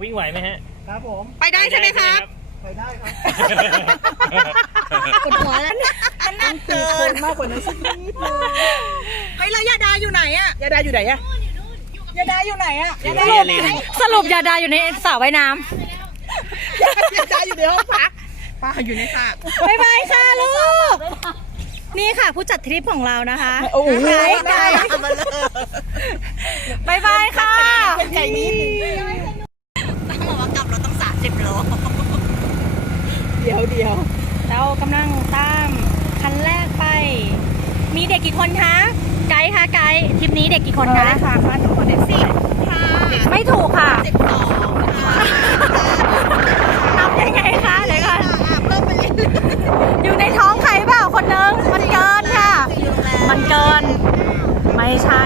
วิ่งไหวไหมฮะ ครับผมไปได้ใช่ไหมครับไปได้ครับปวดหัวแล้วมันน่าตีเกิคนนมากกว่านั้นสักนิดนึงไปแล้วยาดาอยู่ไหนอะยาดาอยู่ไหนอะยาดาอยู่ไหนอะยาดาเรียนเรียนสรุปยาดาอยู่ในสระว่ายน้ยาดาอยู่ในห้องพักป้าอยู่ในสระำบายบายค่ะลูก นี่ค่ะผู้จัดทริปของเรานะคะโอ้โหไกด์ไกด์มาเลยบายบายค่ะเป็นไก่นิ สามสิบโล เดี๋ยวเดี๋ยวเรากำลังตามคันแรกไป มีเด็กกี่คนคะ ไกด์คะไกด์ทริปนี้เด็กกี่คนคะค่ะมาทั้งหมดได้สิบค่ะไม่ถูกค่ะสิบสองค่ะนับยังไงคะเดี๋ยวก่อนเพิ่มไปเรื่อยอยู่ในท้องใครเปล่าคนนึงมันเกินค่ะๆมันเกิน ไม่ใช่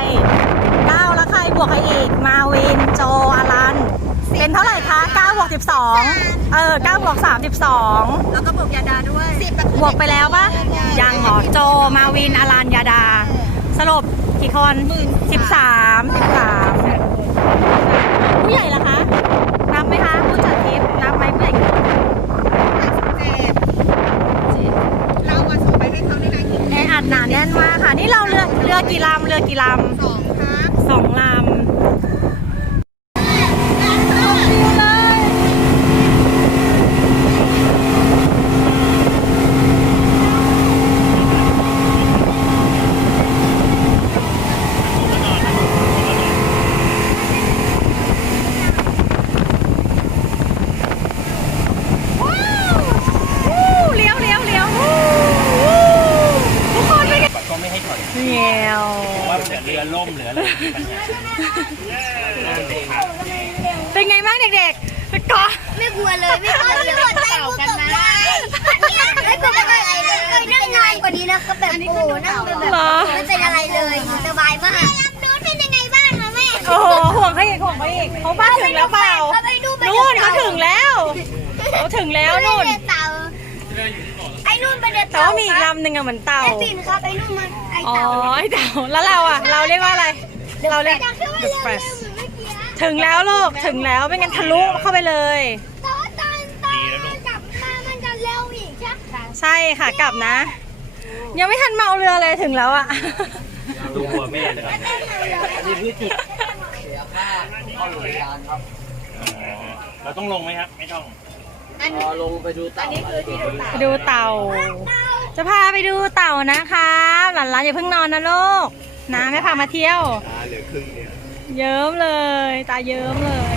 เก้าแล้วใครบวกใครอีก มาวินโจอารันเป็นเท่าไหร่คะ9 บวก12 เออ9บวก32แล้วก็บวกยาดาด้วยสิบบวกไปแล้วปะยังเหรอโจมาวินอารันยาดา สรุปกี่คน13 13 ผู้ใหญ่ล่ะคะ นับไหมคะผู้จัดทริปนับไหมผู้ใหญ่กี่คนเจ็ดเราอะส่งไปให้เขาในไลน์กี่แออัดหนาแน่นมากค่ะ นี่เราเรือเรือกี่ลำเรือกี่ลสองครับำสองลำ วู้เลี้ยวเลี้ยวเลี้ยววู้วู้ทุกคนเป็นไง ก็ไม่ให้ถอย เงี้ยว ว่าเรือเรือล่มหรืออะไรมีปัญหา เป็นไงบ้างเด็กๆก็ ไม่กลัวเลยไม่กลัวเลยไม่กลัวกันนะไม่เป็นอะไรเลยเคยนั่งนานกว่านี้นะก็ แบบโอ้นั่งแบบเหรอ ไม่เป็นอะไรเลยสบายมากนู้นเป็นยังไงบ้างคะแม่โอ้โหห่วงเขาอีกห่วงเขาอีกเขาบ้านถึงแล้วเปล่าเอาไปดูไปนู่นเขาถึงแล้วเขาถึงแล้วนู่นเต่าไอ้นู่นเป็นเต่าแต่ว่ามีอีกลำหนึ่งอะเหมือนเต่าไอ้ปิ่นครับไอ้นู่นมันไอ้อ๋อเต่าไอ้เต่าแล้วเราอะเราเรียกว่าอะไร เราเรียกแต่คือว่า The เร็วๆ Fresh เหมือนเมื่อกี้ถึงแล้วลูกถึงแล้วไม่งั้นทะลุเข้าไปเลย แต่ว่าตอนตอนกลับมามันจะเร็วอีกใช่ไหมใช่ค่ะกลับนะ ยังไม่ทันเมาเรือเลยถึงแล้วอะดูหัวแม่เลยก่อนนี่คือจุดเราต้องลงไหมครับ ไม่ต้องไปดูเต่า จะพาไปดูเต่านะคะหลานๆอย่าเพิ่งนอนนะลูกนะไม่พามาเที่ยวตาเหลือครึ่งเนี่ยเยิ้มเลย ตาเยิ้มเลย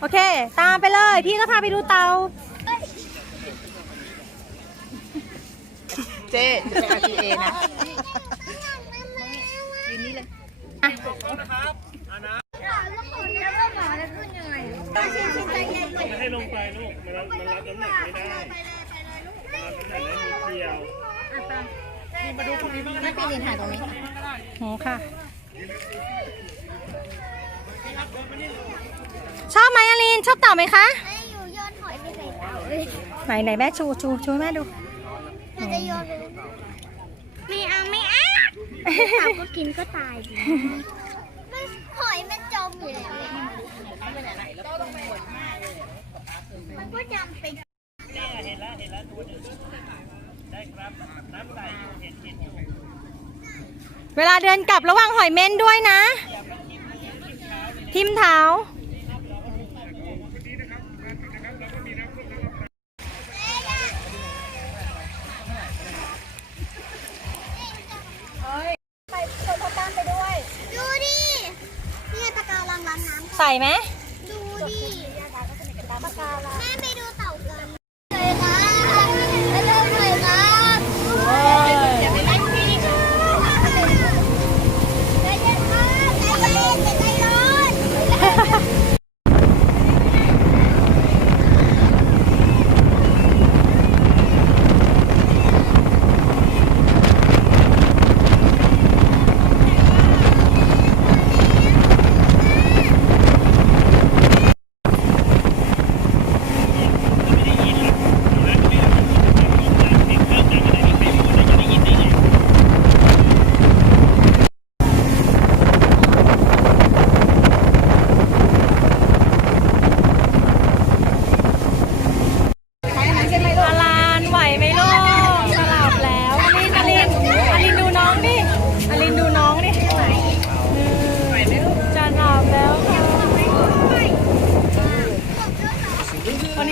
โอเค ตามไปเลย พี่ก็พาไปดูเต่า เจ๊จะไปทีเอนะให้ลงไปลูก มันรับมันรับน้ำหนักไม่ได้รับน้ำหนักแล้วมีเที่ยว ไม่ปีนถ่ายตรงนี้โหค่ะ ชอบไหมอลิน ชอบเต่าไหมคะไอ้อยู่โยนหอยไปใส่เตาเลย ไหนไหนแม่ชูชูชูให้แม่ดู มันจะโยนไปเลยไม่เอาไม่เอาเต่าก็กินก็ตายดิหอยมันจมอยู่แล้วมันก็จำเป็นเวลาเดินกลับระวังหอยเม่นด้วยนะ ทิมเท้า ดูดินี่ปะการังล้างน้ำ ใส่ไหม ดูดิปะการังแม่ไปดูเต่ากันเลยครับไปเร็วหน่อยครับอย่าไปเล่นพี่ดิครับใจเย็นครับใจเย็นใจร้อน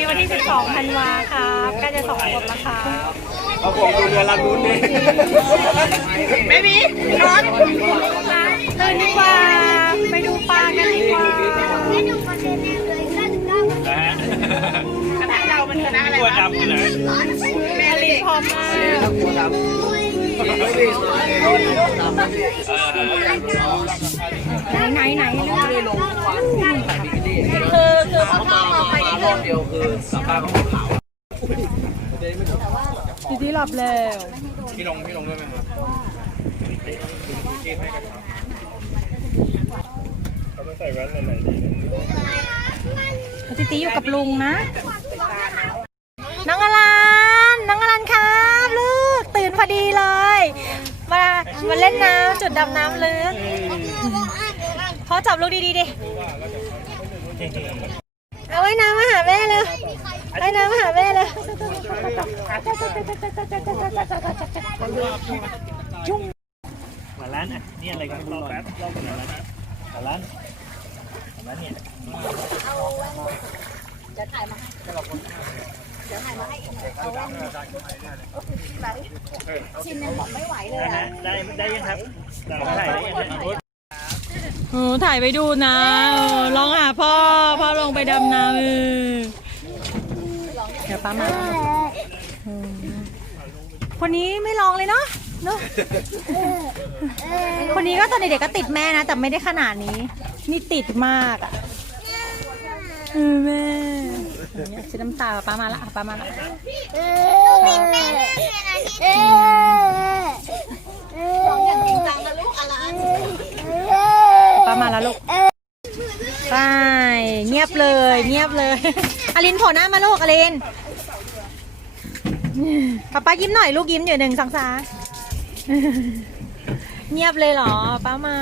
โ12ธันวาครับใกล้จะสองขวบแล้วครับเอาผมดูเรือลำนู้นดิไม่มีรถตื่นดีกว่า ไปดูปลากันดีกว่าไม่ดูคอนเทนต์แน่เลยน่าจะได้นะฮะคณะเรามันคณะอะไรตัววะดำอยู่ไหนร้อนสุดแม่ลินพร้อมมากไหนไหนไหนลูก คือคือพ่อพ่อมองไปคือเดียวคือสัมภาษณ์ของขาวดีดีหลับแล้วพี่ลงพี่ลงด้วยไหมครับเขาไม่ใส่แว่นไหนๆดีเนี่ติตีอยู่กับลุงนะ น้องอลันน้องอลันครับลูกตื่นพอดีเลย มามาเล่นน้ำจุดดำน้ำลึกพ่อจับลูกดีๆดิ เอาไว้น้ำมาหาแม่เลยไว้น้ำมาหาแม่เลยจุ้งหัวร้านอะนี่อะไรกันรอแป๊บรอหัวร้านหัวร้านหัวร้านเนี่ยจะถ่ายมาให้เดี๋ยวถ่ายมาให้เอาแว่นชิ้นยังบอกไม่ไหวเลยอะได้ได้ยังครับได้ ครับโอ้ถ่ายไปดูนะเออลองหาพ่อ พ่อลงไปดำน้ำเออเดี๋ยวป้ามาคนนี้ไม่ลองเลยเนาะเนาะคนนี้ก็ตอนเด็กๆก็ติดแม่นะ แต่ไม่ได้ขนาดนี้ นี่ติดมากอะเออแม่เนี่ยชิ้นน้ำตาป้ามาละป้ามาละปิดแม่แม่นะที่อย่างจริงจังนะลูกอะไร ป้ามาแล้วลูกไปเงียบเลย เงียบเลยอลินโผล่หน้ามาลูกอลินป้าป้ายิ้มหน่อยลูกยิ้มอยู่หนึ่งสองสามเงียบเลยเหรอป้าเมา